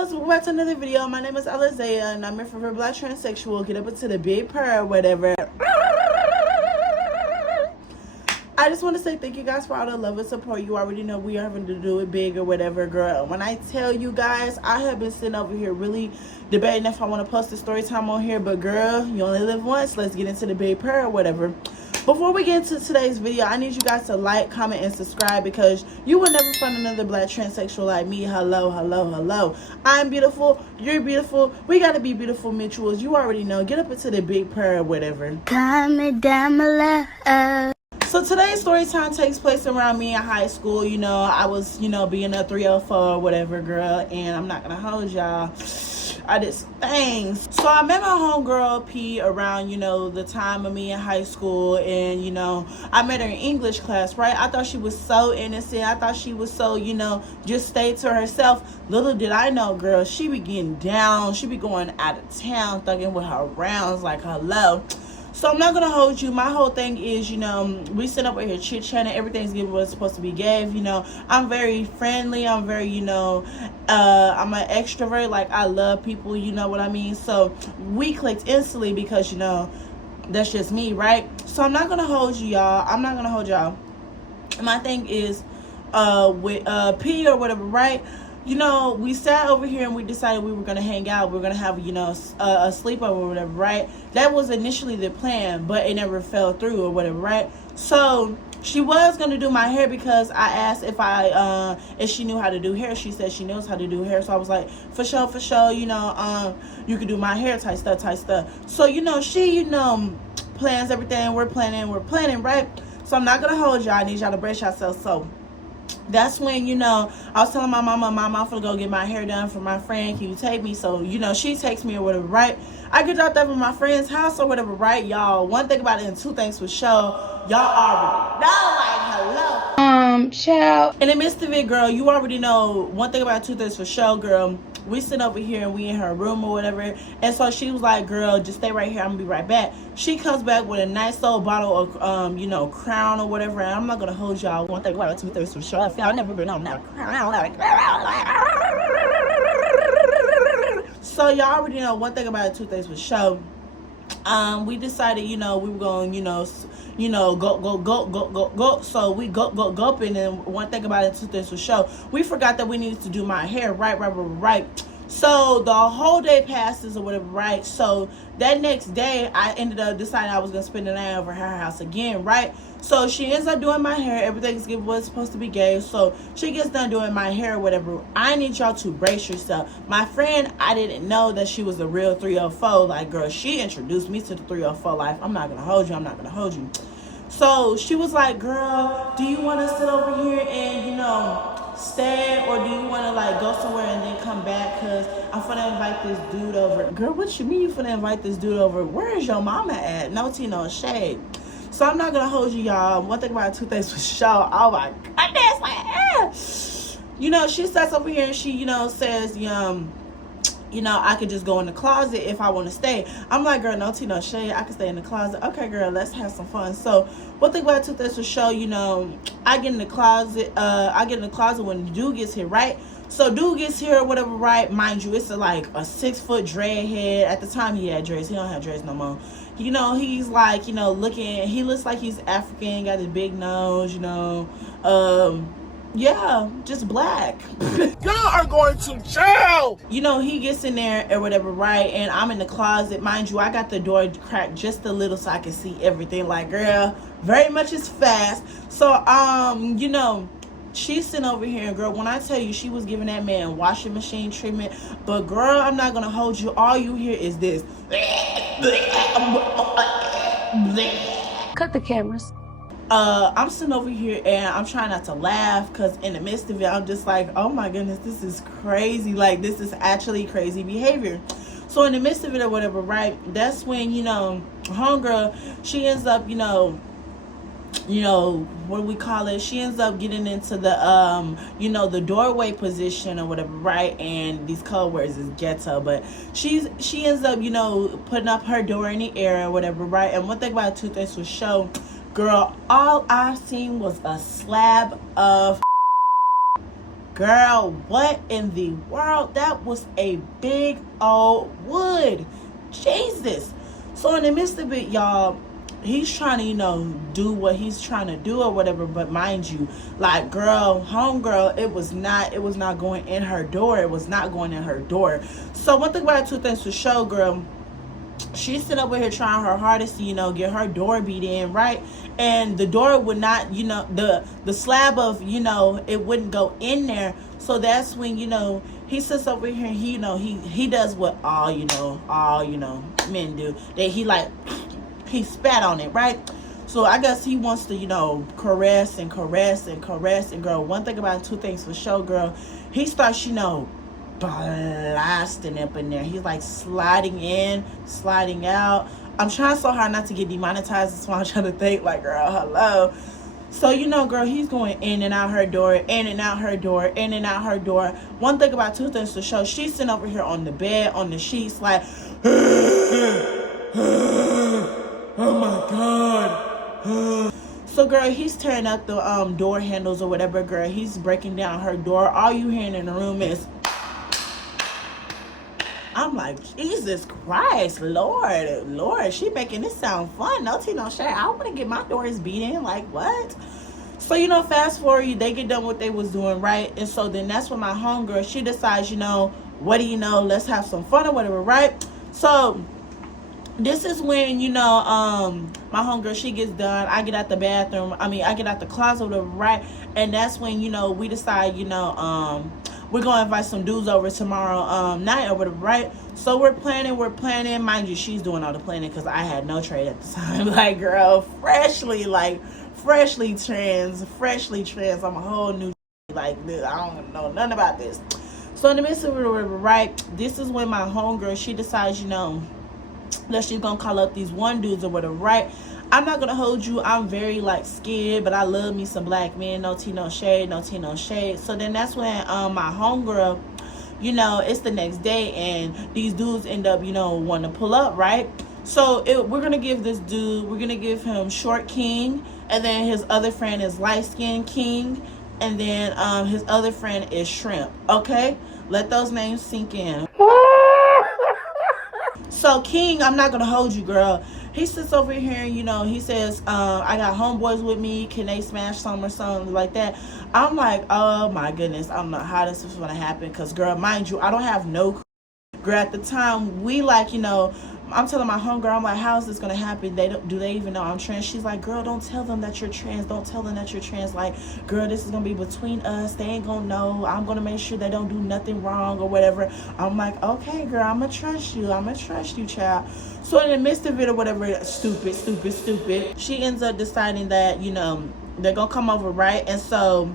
loves, welcome back to another video. My name is Alizaya and I'm here for Black Transsexual. Get up into the big purr or whatever. I just want to say thank you guys for all the love and support. You already know we are having to do it big or whatever, girl. When I tell you guys, I have been sitting over here really debating if I want to post the story time on here, but girl, you only live once. Let's get into the big purr or whatever. Before we get into today's video, I need you guys to like, comment, and subscribe because you will never find another Black transsexual like me. Hello, hello, hello. I'm beautiful. You're beautiful. We got to be beautiful mutuals. You already know. Get up into the big purr or whatever. Comment down below. So today's story time takes place around me in high school. You know, I was, being a 304 or whatever, girl. And I'm not going to hold y'all. I did some things. So I met my homegirl P around, the time of me in high school. And, I met her in English class, right? I thought she was so innocent. I thought she was so, just stay to herself. Little did I know, girl, she be getting down. She be going out of town, thugging with her rounds like, hello. So I'm not going to hold you. My whole thing is, we sit up here chit-chatting. Everything's given what it's supposed to be gave. I'm very friendly. I'm very, I'm an extrovert. Like, I love people. You know what I mean? So we clicked instantly because, that's just me, right? So I'm not going to hold you, y'all. I'm not going to hold y'all. My thing is with P or whatever, right? We sat over here and we decided we were going to hang out. We were going to have, a sleepover or whatever, right? That was initially the plan, but it never fell through or whatever, right? So she was going to do my hair because I asked if she knew how to do hair. She said she knows how to do hair. So I was like, for sure, you could do my hair type stuff. So, she, plans everything. We're planning, right? So I'm not going to hold y'all. I need y'all to brace yourselves. So that's when, I was telling my mama, I'm gonna go get my hair done for my friend. Can you take me? So, she takes me or whatever, right? I get dropped off at my friend's house or whatever, right? Y'all, one thing about it and two things for sure. Y'all already know, like, hello. Child. In the midst of it, girl, you already know one thing about two things for sure, girl. We sit over here and we in her room or whatever. And so she was like, girl, just stay right here. I'm gonna be right back. She comes back with a nice old bottle of, Crown or whatever. And I'm not gonna hold y'all. One thing about two things for sure. I've never been on that Crown. So y'all already know one thing about two things for sure. We decided, we were going, go. So we go. And then one thing about it, two things for sure. We forgot that we needed to do my hair, right. So the whole day passes or whatever, right? So that next day, I ended up deciding I was going to spend the night over her house again, right? So she ends up doing my hair. Everything's given what's supposed to be gave. So she gets done doing my hair or whatever. I need y'all to brace yourself. My friend, I didn't know that she was a real 304. Like, girl, she introduced me to the 304 life. I'm not going to hold you. So she was like, girl, do you want to sit over here and, stay, or do you want to like go somewhere and then come back? Because I'm finna invite this dude over. Girl, what you mean you finna invite this dude over? Where is your mama at? No tea, no shade. So I'm not gonna hold you, y'all. One thing about two things for sure. Oh my goodness, like, she sits over here and she, says, I could just go in the closet if I want to stay. I'm like, girl, no tea, no shade. I can stay in the closet. Okay, girl, let's have some fun. So one thing about two things for sure, I get in the closet. When the dude gets here, right? So dude gets here or whatever, right? Mind you, it's like a 6-foot dread head. At the time he had dreads. He don't have dreads no more. He's like, looking. He looks like he's African. Got his big nose. Yeah, just black. Y'all are going to jail! He gets in there or whatever, right? And I'm in the closet. Mind you, I got the door cracked just a little so I can see everything. Like, girl, very much is fast. So, she's sitting over here. And, girl, when I tell you she was giving that man washing machine treatment. But, girl, I'm not going to hold you. All you hear is this. Cut the cameras. I'm sitting over here and I'm trying not to laugh because in the midst of it, I'm just like, oh my goodness, this is crazy. Like, this is actually crazy behavior. So in the midst of it or whatever, right, that's when, homegirl, she ends up, what do we call it? She ends up getting into the, the doorway position or whatever, right? And these code words is ghetto, but she ends up, putting up her door in the air or whatever, right? And one thing about two things for sure, girl, all I seen was a slab of girl, what in the world? That was a big old wood. Jesus. So in the midst of it, y'all, he's trying to, do what he's trying to do or whatever. But mind you, like, girl, homegirl, it was not going in her door. It was not going in her door. So one thing about it, two things for sure, girl. She's sitting over here trying her hardest to, get her door beat in, right? And the door would not, the slab of, it wouldn't go in there. So that's when, he sits over here and he does what all men do. That he spat on it, right? So I guess he wants to, caress and caress and caress. And girl, one thing about it, two things for sure, girl. He starts, blasting up in there. He's like sliding in, sliding out. I'm trying so hard not to get demonetized. That's why I'm trying to think, like, girl, hello. So, girl, he's going in and out her door, in and out her door, in and out her door. One thing about two things to show, she's sitting over here on the bed, on the sheets, like, oh my God. So, girl, he's tearing up the door handles or whatever, girl. He's breaking down her door. All you hearing in the room is, I'm like, Jesus Christ, Lord, she making this sound fun. No tea, no shade. I want to get my doors beat in. Like, what? So, fast forward, they get done what they was doing, right? And so then that's when my homegirl, she decides, what do you know? Let's have some fun or whatever, right? So this is when, my homegirl, she gets done. I get out the bathroom. I get out the closet or whatever, right? And that's when, we decide, we're going to invite some dudes over tomorrow night or whatever, right? So we're planning. Mind you, she's doing all the planning because I had no trade at the time. Like, girl, freshly trans. I'm a whole new, like, I don't know nothing about this. So in the midst of it or whatever, right, this is when my homegirl, she decides, that she's going to call up these one dudes or whatever, right? I'm not gonna hold you. I'm very scared, but I love me some black men. No tea, no shade. No tea, no shade. So then that's when my homegirl, it's the next day, and these dudes end up, wanting to pull up, right? So we're gonna give this dude, we're gonna give him Short King, and then his other friend is Light Skin King, and then his other friend is Shrimp. Okay, let those names sink in. So King, I'm not gonna hold you, girl. He sits over here and, he says, I got homeboys with me. Can they smash some or something like that? I'm like, oh my goodness. I don't know how this is going to happen. Because, girl, mind you, I don't have no. Girl, at the time, we I'm telling my homegirl, I'm like, how is this going to happen? Do they even know I'm trans? She's like, girl, don't tell them that you're trans. Don't tell them that you're trans. Like, girl, this is going to be between us. They ain't going to know. I'm going to make sure they don't do nothing wrong or whatever. I'm like, okay, girl, I'm going to trust you. I'm going to trust you, child. So in the midst of it or whatever, stupid, she ends up deciding that, they're going to come over, right? And so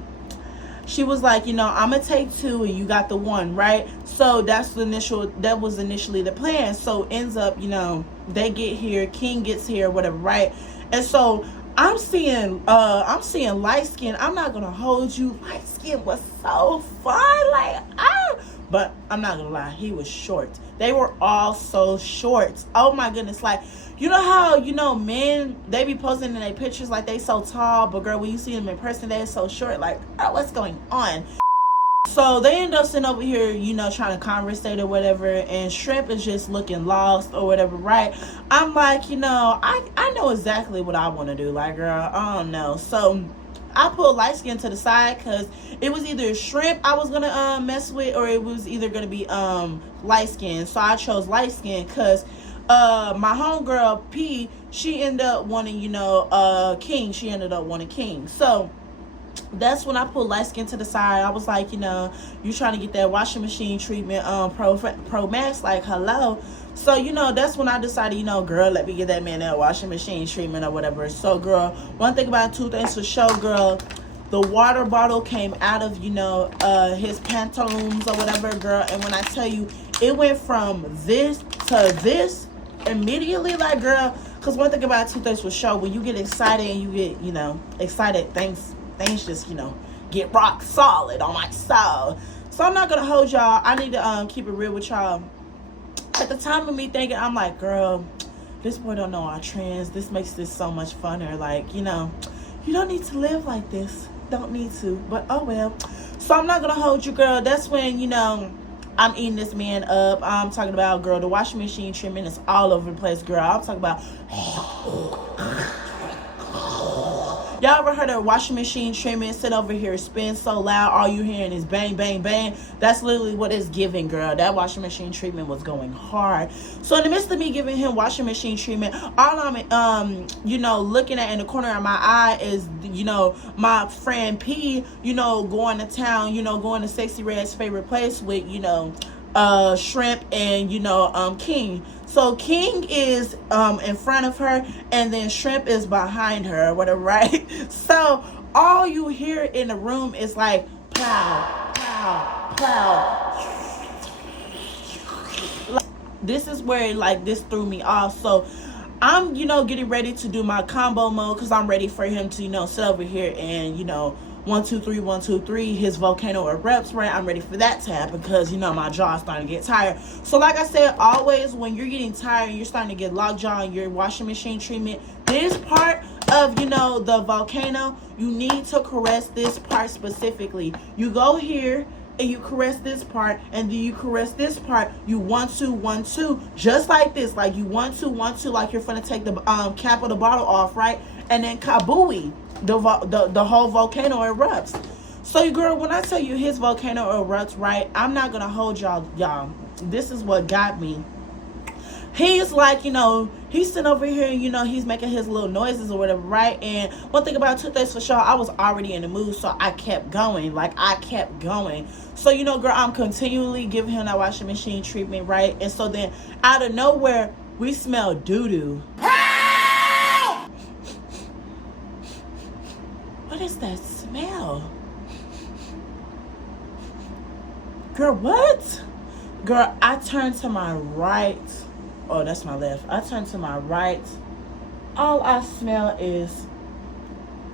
she was like, I'm gonna take two and you got the one, right? So that was initially the plan. So ends up, they get here, King gets here, whatever, right? And so I'm seeing Light Skin. I'm not gonna hold you. Light Skin was so fun, but I'm not gonna lie, he was short. They were all so short. Oh my goodness, you know how, men, they be posting in their pictures like they so tall, but girl, when you see them in person, they're so short. Like, oh, what's going on? So they end up sitting over here, trying to conversate or whatever, and Shrimp is just looking lost or whatever, right? I'm like, I know exactly what I want to do. Like, girl, I don't know. So I pulled Light Skin to the side because it was either Shrimp I was gonna mess with, or it was either gonna be Light Skin. So I chose Light Skin because my homegirl P, she ended up wanting King. She ended up wanting King. So that's when I pulled Light Skin to the side. I was like, you trying to get that washing machine treatment Pro Max, like, hello. So that's when I decided, girl, let me get that man that washing machine treatment or whatever. So girl, one thing about two things for sure, girl, the water bottle came out of his pantaloons or whatever, girl. And when I tell you, it went from this to this immediately, like, girl, because one thing about two things for sure, when you get excited and you get excited, things just get rock solid on my soul. So I'm not gonna hold y'all. I need to keep it real with y'all. At the time of me thinking, I'm like, girl, this boy don't know I'm trans. This makes this so much funner. Like, you don't need to live like this. Don't need to, but oh well. So I'm not gonna hold you, girl. That's when, I'm eating this man up. I'm talking about, girl, the washing machine treatment is all over the place, girl. I'm talking about y'all ever heard of washing machine treatment? Sit over here, spin so loud, all you hearing is bang, bang, bang. That's literally what it's giving, girl. That washing machine treatment was going hard. So in the midst of me giving him washing machine treatment, all I'm, looking at in the corner of my eye is, my friend P, going to town, going to Sexy Red's favorite place with, Shrimp and King. So King is in front of her, and then Shrimp is behind her, whatever, right? So all you hear in the room is like plow, plow, plow. This is where this threw me off. So I'm getting ready to do my combo mode because I'm ready for him to sit over here and 1 2 3 1 2 3 his volcano erupts, right? I'm ready for that to happen because my jaw's starting to get tired. So like I said, always when you're getting tired and you're starting to get lockjaw in your washing machine treatment, this part of the volcano, you need to caress this part specifically. You go here and you caress this part, and then you caress this part. You 1 2 1 2, just like this, like you 1 2 1 2, like you're gonna take the cap of the bottle off, right? And then kabooey, the whole volcano erupts. So girl, when I tell you his volcano erupts, right, I'm not gonna hold y'all. This is what got me. He's like, he's sitting over here and, he's making his little noises or whatever, right? And one thing about toothpaste for sure, I was already in the mood, so I kept going. So, girl, I'm continually giving him that washing machine treatment, right? And so then out of nowhere, we smell doo-doo. What is that smell? Girl, what? Girl, I turned to my right. Oh, that's my left. I turned to my right. All I smell is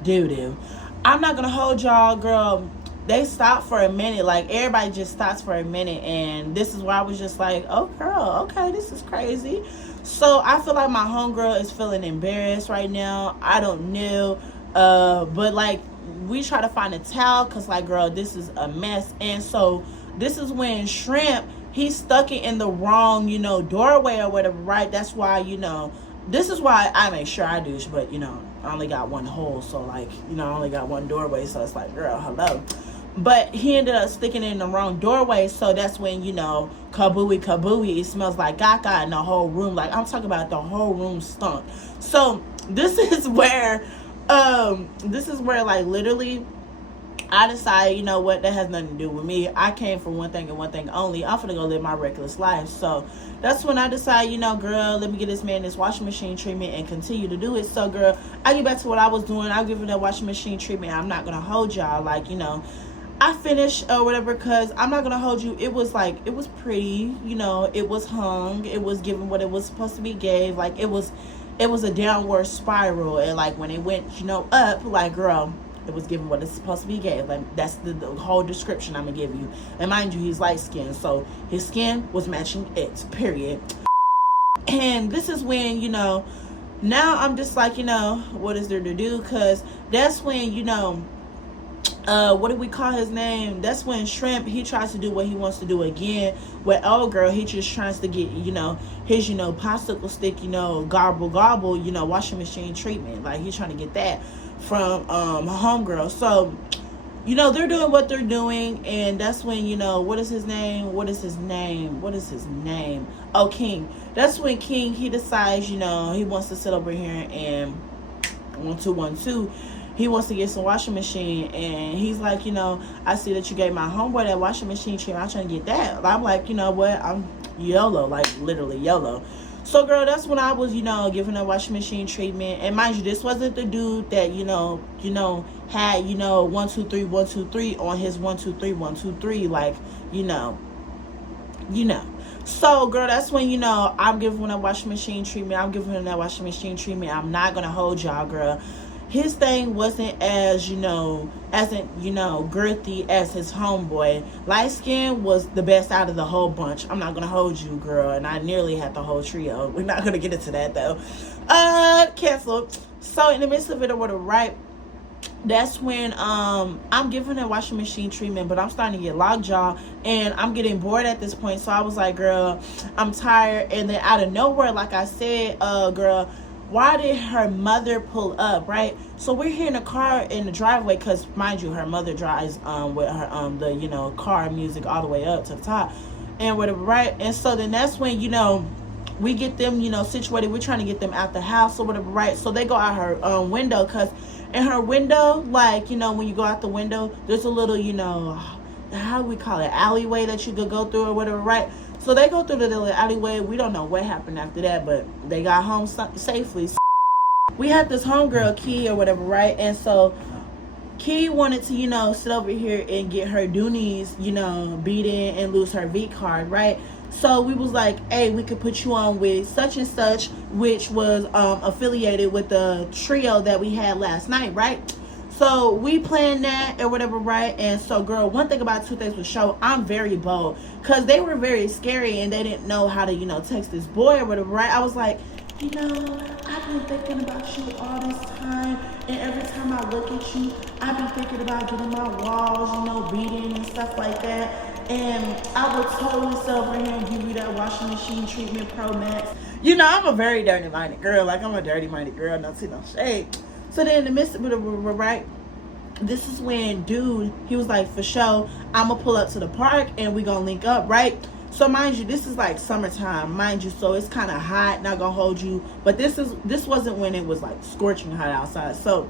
doo-doo. I'm not going to hold y'all, girl. They stopped for a minute. Like, everybody just stops for a minute. And this is where I was just like, oh, girl, okay, this is crazy. So I feel like my homegirl is feeling embarrassed right now. I don't know. But, we try to find a towel because, girl, this is a mess. And so this is when Shrimp, he's stuck it in the wrong, doorway or whatever, right? That's why, this is why I make sure I douche, but, I only got one hole. So, I only got one doorway. So it's like, girl, hello. But he ended up sticking it in the wrong doorway. So that's when, kabooey, it smells like gaga in the whole room. Like, I'm talking about the whole room stunk. So this is where, literally, I decided, you know what, that has nothing to do with me. I came for one thing and one thing only. I'm finna go live my reckless life. So that's when I decided, girl, let me get this man this washing machine treatment and continue to do it. So, girl, I get back to what I was doing. I'll give him that washing machine treatment. I'm not gonna hold y'all. I finished or whatever because I'm not gonna hold you. It was pretty, it was hung. It was given what it was supposed to be gave. It was a downward spiral. And when it went, up, girl, it was given what it's supposed to be gave. That's the whole description I'm gonna give you. And mind you, he's light skinned, so his skin was matching it, period. And this is when, now I'm just like, what is there to do? Because that's when, what do we call his name? That's when Shrimp, he tries to do what he wants to do again. With old girl, he just tries to get, his, popsicle stick, gobble, washing machine treatment. He's trying to get that from homegirl. So they're doing what they're doing, and that's when what is his name, oh, King. That's when King, he decides he wants to sit over here and 1 2 1 2, he wants to get some washing machine, and he's like, I see that you gave my homeboy that washing machine treatment. I'm trying to get that. I'm like, what, I'm YOLO, literally YOLO. So, girl, that's when I was, giving a washing machine treatment. And mind you, this wasn't the dude that, had, 1 2 3 1 2 3 on his 1 2 3 1 2 3, So, girl, that's when, I'm giving him that washing machine treatment. I'm not going to hold y'all, girl. His thing wasn't as, girthy as his homeboy. Light skin was the best out of the whole bunch. I'm not going to hold you, girl. And I nearly had the whole trio. We're not going to get into that, though. Canceled. So, in the midst of it or whatever, right? that's when I'm giving her washing machine treatment, but I'm starting to get lockjaw and I'm getting bored at this point. So I was like, girl, I'm tired. And then out of nowhere, like I said, girl, why did her mother pull up, right? So we're here in the car in the driveway, because mind you, her mother drives with her the, you know, car music all the way up to the top and whatever, right? And so then that's when, you know, we get them, you know, situated. We're trying to get them out the house or whatever, right? So they go out her window, because in her window, like, you know, when you go out the window, there's a little, you know, how do we call it, alleyway that you could go through or whatever, right? So they go through the little alleyway. We don't know what happened after that, but they got home safely. We had this homegirl, Key, or whatever, right? And so Key wanted to, you know, sit over here and get her Doonies, you know, beat in and lose her V card, right? So we was like, hey, we could put you on with such and such, which was affiliated with the trio that we had last night, right? So we planned that or whatever, right? And so, girl, one thing about Two Things with Show, I'm very bold, because they were very scary and they didn't know how to, you know, text this boy or whatever, right? I was like, you know, I've been thinking about you all this time, and every time I look at you, I've been thinking about getting my walls, you know, beating and stuff like that. And I would totally sit over here and give you that washing machine treatment Pro Max. You know, I'm a very dirty-minded girl. Like, I'm a dirty-minded girl, not see no shade. So then in the midst of it, right, this is when dude, he was like, for sure, I'm going to pull up to the park and we going to link up, right? So mind you, this is like summertime, mind you, so it's kind of hot, not going to hold you. But this wasn't when it was like scorching hot outside. So,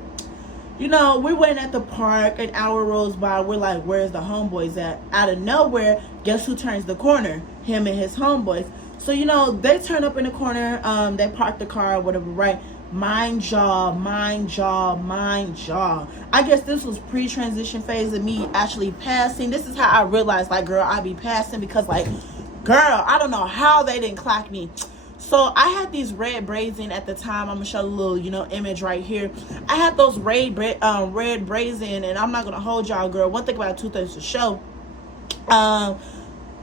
you know, we're waiting at the park, an hour rolls by, we're like, where's the homeboys at? Out of nowhere, guess who turns the corner? Him and his homeboys. So, you know, they turn up in the corner, they park the car or whatever, right? Mind y'all. I guess this was pre-transition phase of me actually passing. This is how I realized, like, girl, I be passing, because, like, girl, I don't know how they didn't clock me. So I had these red braids in at the time. I'm gonna show a little, you know, image right here. I had those red braids in, and I'm not gonna hold y'all, girl. One thing about Two Things to Show,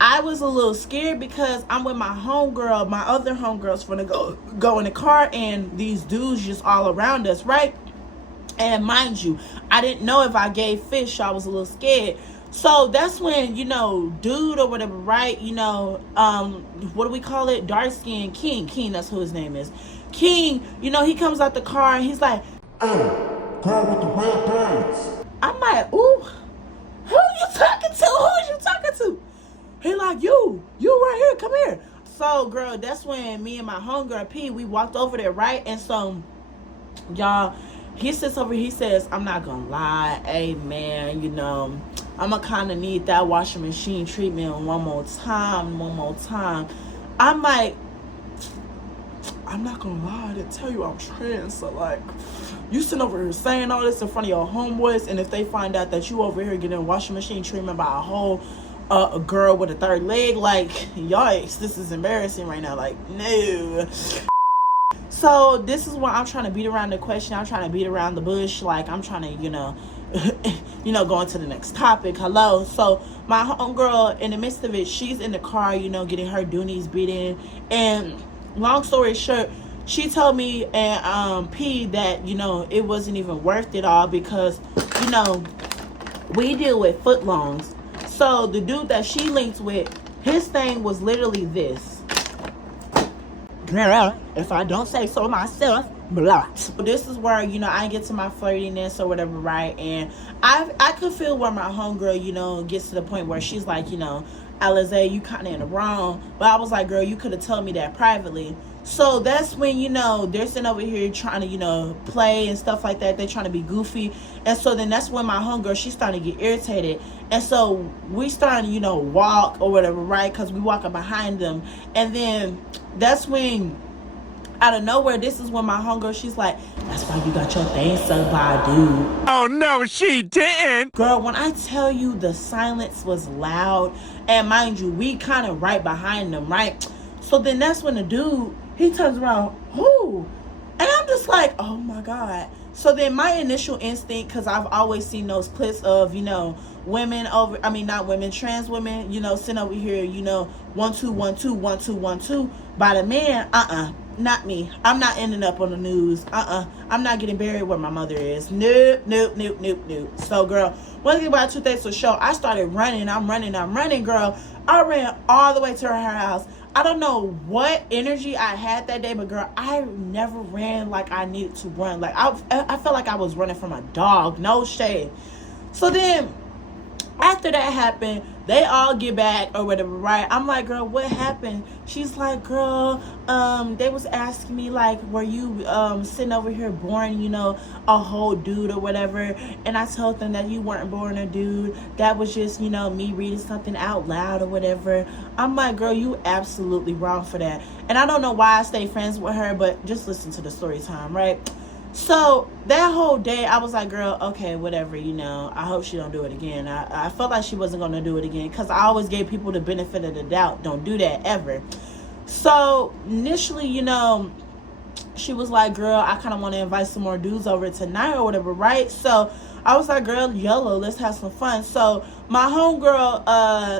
I was a little scared because I'm with my homegirl, my other homegirls, gonna go in the car, and these dudes just all around us, right? And mind you, I didn't know if I gave fish, so I was a little scared. So that's when, you know, dude or whatever, right? You know, what do we call it? Dark skin King, that's who his name is. King, you know, he comes out the car and he's like, Hey, girl with the red braids. I'm like, ooh, who you talking to? Who is you talking to? He like, you right here, come here. So, girl, that's when me and my homegirl P, we walked over there, right? And so, y'all, he sits over, he says, I'm not gonna lie, hey man, you know, I'm gonna kind of need that washing machine treatment one more time. I'm like, I'm not gonna lie, I didn't tell you I'm trans, so like, you sitting over here saying all this in front of your homeboys, and if they find out that you over here getting washing machine treatment by a whole a girl with a third leg, like, yikes, this is embarrassing right now, like, no. So this is why I'm trying to beat around the question, I'm trying to beat around the bush, like, I'm trying to, you know, go into the next topic. Hello. So my homegirl, in the midst of it, she's in the car, you know, getting her Doonies beat in, and long story short, she told me and P that, you know, it wasn't even worth it all, because, you know, we deal with footlongs. So the dude that she linked with, his thing was literally this. If I don't say so myself, blah. So this is where, you know, I get to my flirtiness or whatever, right? And I could feel where my homegirl, you know, gets to the point where she's like, you know, Alize, you kind of in the wrong. But I was like, girl, you could have told me that privately. So that's when, you know, they're sitting over here trying to, you know, play and stuff like that. They're trying to be goofy. And so then that's when my homegirl, she's starting to get irritated. And so we starting to, you know, walk or whatever, right? Because we walking behind them. And then that's when, out of nowhere, this is when my homegirl, she's like, that's why you got your thing sucked by a dude. Oh, no, she didn't. Girl, when I tell you the silence was loud, and mind you, we kind of right behind them, right? So then that's when the dude, he turns around, who? And I'm just like, oh my God. So then my initial instinct, because I've always seen those clips of, you know, trans women, you know, sitting over here, you know, 1 2 1 2 1 2 1 2 by the man. not me. I'm not ending up on the news. I'm not getting buried where my mother is. Nope, nope, nope, nope, nope. So, girl, one thing about 2 Days for Show, I started running. I'm running, girl. I ran all the way to her house. I don't know what energy I had that day, but girl, I never ran like I needed to run. Like I felt like I was running from a dog. No shade. So then, after that happened, they all get back or whatever, right? I'm like, girl, what happened? She's like, girl, they was asking me, like, were you sitting over here born, you know, a whole dude or whatever? And I told them that you weren't born a dude. That was just, you know, me reading something out loud or whatever. I'm like, girl, you absolutely wrong for that. And I don't know why I stay friends with her, but just listen to the story time, right? So that whole day I was like, girl, okay, whatever, you know, I hope she don't do it again. I felt like she wasn't going to do it again, because I always gave people the benefit of the doubt. Don't do that ever. So initially, you know, she was like, girl, I kind of want to invite some more dudes over tonight or whatever, right? So I was like, girl, YOLO, let's have some fun. So my homegirl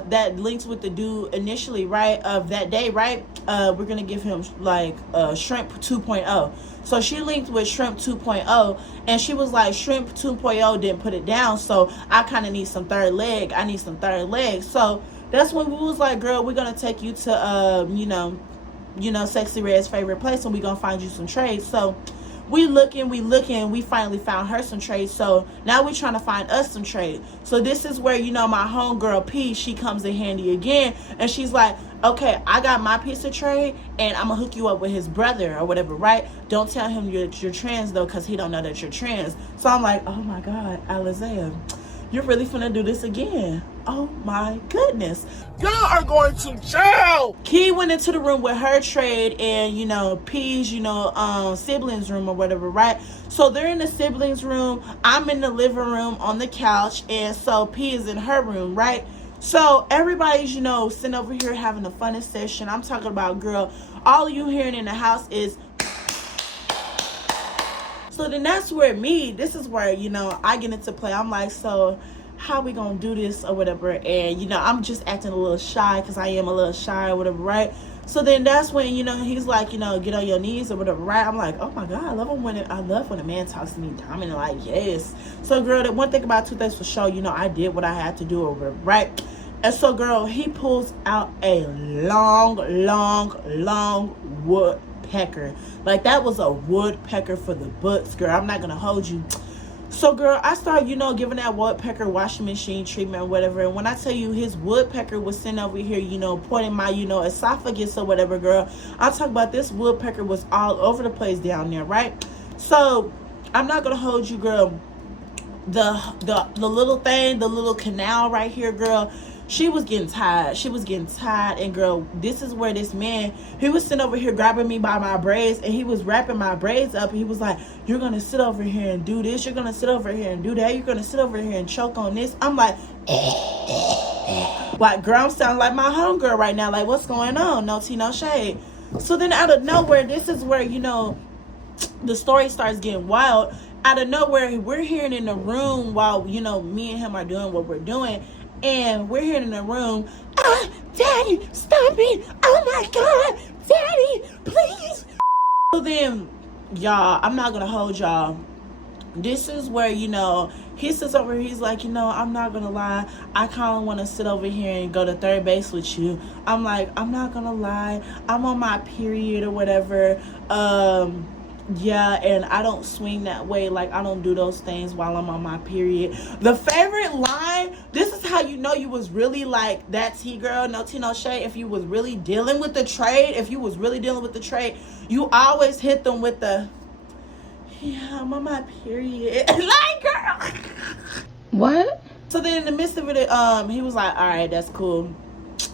that linked with the dude initially, right, of that day, right, we're going to give him like Shrimp 2.0. So she linked with Shrimp 2.0, and she was like, Shrimp 2.0 didn't put it down, so I kind of need some third leg. I need some third leg. So that's when we was like, girl, we're going to take you to, you know, Sexy Red's favorite place, and we're going to find you some trades. So we looking, we finally found her some trade. So now we trying to find us some trade. So this is where, you know, my homegirl P, she comes in handy again, and she's like, okay, I got my piece of trade, and I'm gonna hook you up with his brother or whatever, right? Don't tell him you're trans though, because he don't know that you're trans. So I'm like, oh my God, Alizea, you're really finna do this again. Oh my goodness. Y'all are going to jail! Key went into the room with her trade and, you know, P's, you know, siblings room or whatever, right? So they're in the siblings room. I'm in the living room on the couch. And so P is in her room, right? So everybody's, you know, sitting over here having a funny session. I'm talking about, girl, all you hearing in the house is. So then that's where this is where, you know, I get into play. I'm like, so how we gonna do this or whatever? And, you know, I'm just acting a little shy, because I am a little shy or whatever, right? So then that's when, you know, he's like, you know, get on your knees or whatever, right? I'm like, oh my God, I love when a man talks to me dominant, like, yes. So girl, the one thing about 2 Days for Show, you know, I did what I had to do over, right? And so girl, he pulls out a long woodpecker. Like, that was a woodpecker for the books, girl. I'm not gonna hold you. So girl, I started, you know, giving that woodpecker washing machine treatment or whatever. And when I tell you his woodpecker was sitting over here, you know, pointing my, you know, esophagus or whatever, girl, I'm talking about this woodpecker was all over the place down there, right? So I'm not gonna hold you, girl. The little thing, the little canal right here, girl, she was getting tired. And girl, this is where this man, he was sitting over here grabbing me by my braids, and he was wrapping my braids up, and he was like, you're gonna sit over here and do this, you're gonna sit over here and do that, you're gonna sit over here and choke on this. I'm like, girl, I'm sounding like my homegirl right now, like, what's going on? No tea, no shade. So then out of nowhere, this is where, you know, the story starts getting wild. Out of nowhere, we're hearing in the room while, you know, me and him are doing what we're doing, and we're hearing in the room, Daddy, stop it! Oh my God, Daddy, please! So then, y'all, I'm not gonna hold y'all. This is where, you know, he sits over here, he's like, you know, I'm not gonna lie, I kind of want to sit over here and go to third base with you. I'm like, I'm not gonna lie, I'm on my period or whatever. Yeah, and I don't swing that way. Like, I don't do those things while I'm on my period. The favorite line, this is how you know you was really like that T-girl, no tea, no shade. If you was really dealing with the trade, you always hit them with the, yeah, I'm on my period. Like, girl. What? So then in the midst of it, he was like, all right, that's cool.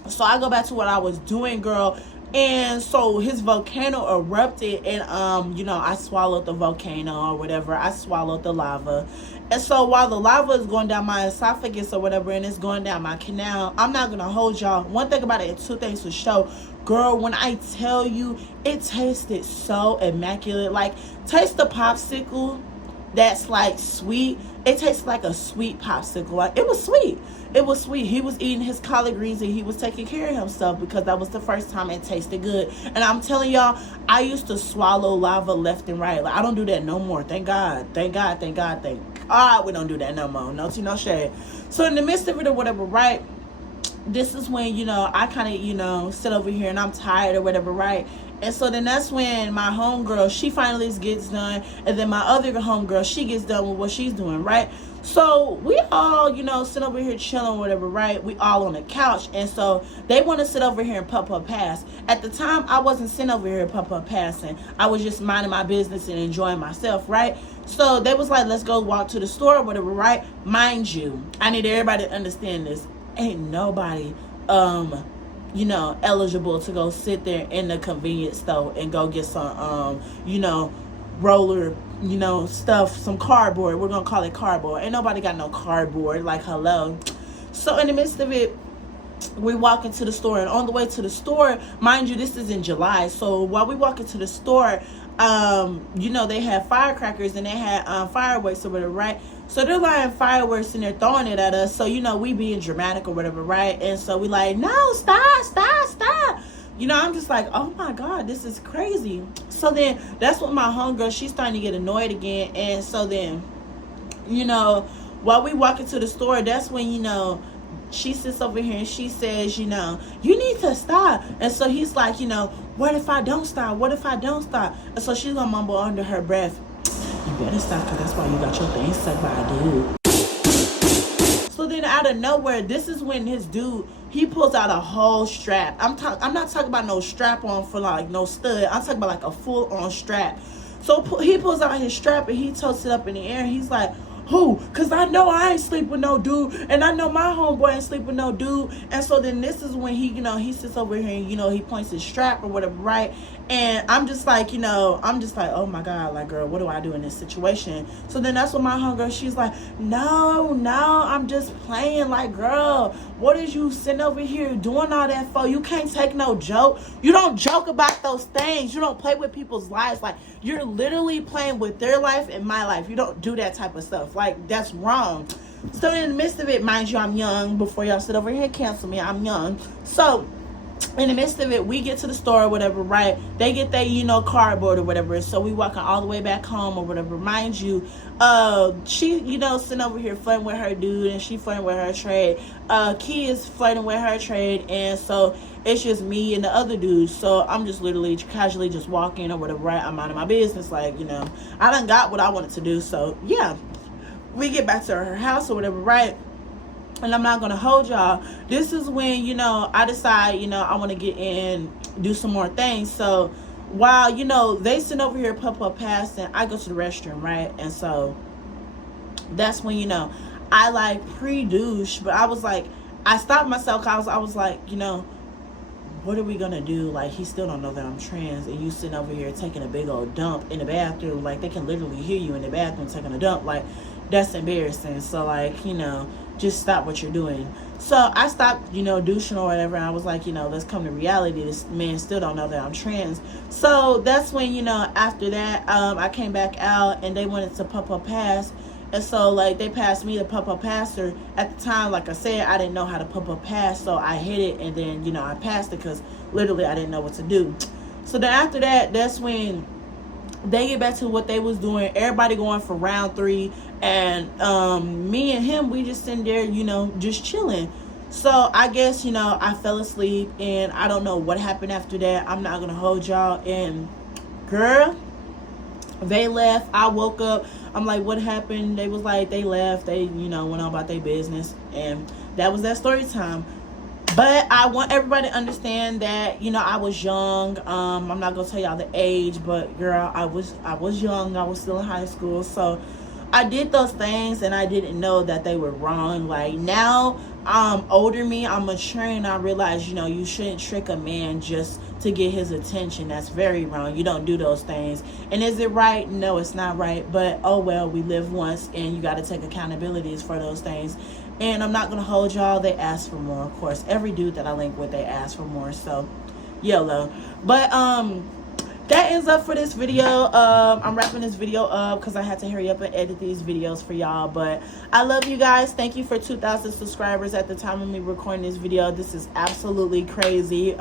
So I go back to what I was doing, girl. And so his volcano erupted, and, you know, I swallowed the volcano or whatever. I swallowed the lava. And so while the lava is going down my esophagus or whatever, and it's going down my canal, I'm not going to hold y'all. One thing about it, 2 Things for Show, girl, when I tell you, it tasted so immaculate. Like, taste the popsicle that's like sweet, it tasted like a sweet popsicle. Like, it was sweet. It was sweet. He was eating his collard greens and he was taking care of himself because that was the first time it tasted good. And I'm telling y'all, I used to swallow lava left and right. Like, I don't do that no more. Thank God. Thank God. Thank God. Thank God we don't do that no more. No tea, no shade. So in the midst of it or whatever, right? This is when, I kind of, sit over here and I'm tired or whatever, right? And so then that's when my homegirl, she finally gets done. And then my other homegirl, she gets done with what she's doing, right? So we all, sit over here chilling or whatever, right? We all on the couch. And so they want to sit over here and putt pass. At the time, I wasn't sitting over here putt passing. I was just minding my business and enjoying myself, right? So they was like, let's go walk to the store or whatever, right? Mind you, I need everybody to understand this. Ain't nobody eligible to go sit there in the convenience store and go get some roller stuff, some cardboard. We're gonna call it cardboard. Ain't nobody got no cardboard, like, hello. So in the midst of it, we walk into the store, and on the way to the store, mind you, this is in July, so while we walk into the store, they had firecrackers and they had fireworks or whatever, right? So they're lighting fireworks and they're throwing it at us. So, we being dramatic or whatever, right? And so we like, no, stop. I'm just like, oh my God, this is crazy. So then that's when my homegirl, she's starting to get annoyed again. And so then, while we walk into the store, that's when, she sits over here and she says, you need to stop. And so he's like, what if I don't stop? What if I don't stop? And so she's gonna mumble under her breath, you better stop, because that's why you got your thing stuck by a dude. So then out of nowhere, this is when his dude, he pulls out a whole strap. I'm not talking about no strap on for like no stud. I'm talking about like a full on strap. So he pulls out his strap and he totes it up in the air. And he's like, who? Because I know I ain't sleep with no dude. And I know my homeboy ain't sleep with no dude. And so then this is when he, he sits over here and, he points his strap or whatever, right? And I'm just like, oh my God, like, girl, what do I do in this situation? So then that's when my homegirl, she's like, no, I'm just playing. Like, girl, what is you sitting over here doing all that for? You can't take no joke. You don't joke about those things. You don't play with people's lives. Like, you're literally playing with their life and my life. You don't do that type of stuff. Like, that's wrong. So in the midst of it, mind you, I'm young. Before y'all sit over here and cancel me, I'm young. So in the midst of it, we get to the store or whatever, right? They get their, cardboard or whatever. So we walking all the way back home or whatever. Mind you, she, sitting over here flirting with her dude, and she flirting with her trade. Key is flirting with her trade, and so it's just me and the other dude. So I'm just literally casually just walking or whatever, right? I'm minding my business, like, I done got what I wanted to do. So yeah, we get back to her house or whatever, right? And I'm not going to hold y'all. This is when, I decide, I want to get in, do some more things. So while, they sit over here, putt past, and I go to the restroom, right? And so that's when, I like pre-douche. But I was like, I stopped myself. I was like, what are we going to do? Like, he still don't know that I'm trans. And you sitting over here taking a big old dump in the bathroom. Like, they can literally hear you in the bathroom taking a dump. Like, that's embarrassing. So, like, just stop what you're doing. So I stopped, douching or whatever, and I was like, let's come to reality. This man still don't know that I'm trans. So that's when, after that, I came back out and they wanted to putt pass. And so, like, they passed me the putt pass her. At the time, like I said, I didn't know how to putt pass, so I hit it, and then, I passed it because literally I didn't know what to do. So then after that, that's when they get back to what they was doing. Everybody going for round 3. And me and him, we just sitting there, just chilling. So I guess, I fell asleep. And I don't know what happened after that. I'm not going to hold y'all. And girl, they left. I woke up. I'm like, what happened? They was like, they left. They, went on about their business. And that was that story time. But I want everybody to understand that, I was young. I'm not going to tell y'all the age, but girl, I was young. I was still in high school. So I did those things and I didn't know that they were wrong. Like, now I'm older me, I'm maturing, I realize, you shouldn't trick a man just to get his attention. That's very wrong. You don't do those things. And is it right? No, it's not right. But oh well, we live once and you got to take accountabilities for those things. And I'm not going to hold y'all. They ask for more, of course. Every dude that I link with, they ask for more. So, YOLO. But, that ends up for this video. I'm wrapping this video up because I had to hurry up and edit these videos for y'all. But I love you guys. Thank you for 2,000 subscribers at the time of me recording this video. This is absolutely crazy.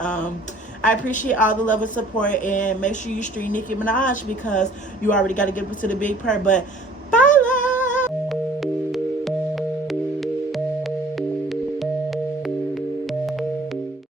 I appreciate all the love and support, and make sure you stream Nicki Minaj because you already got to get up to the big part. But bye, love.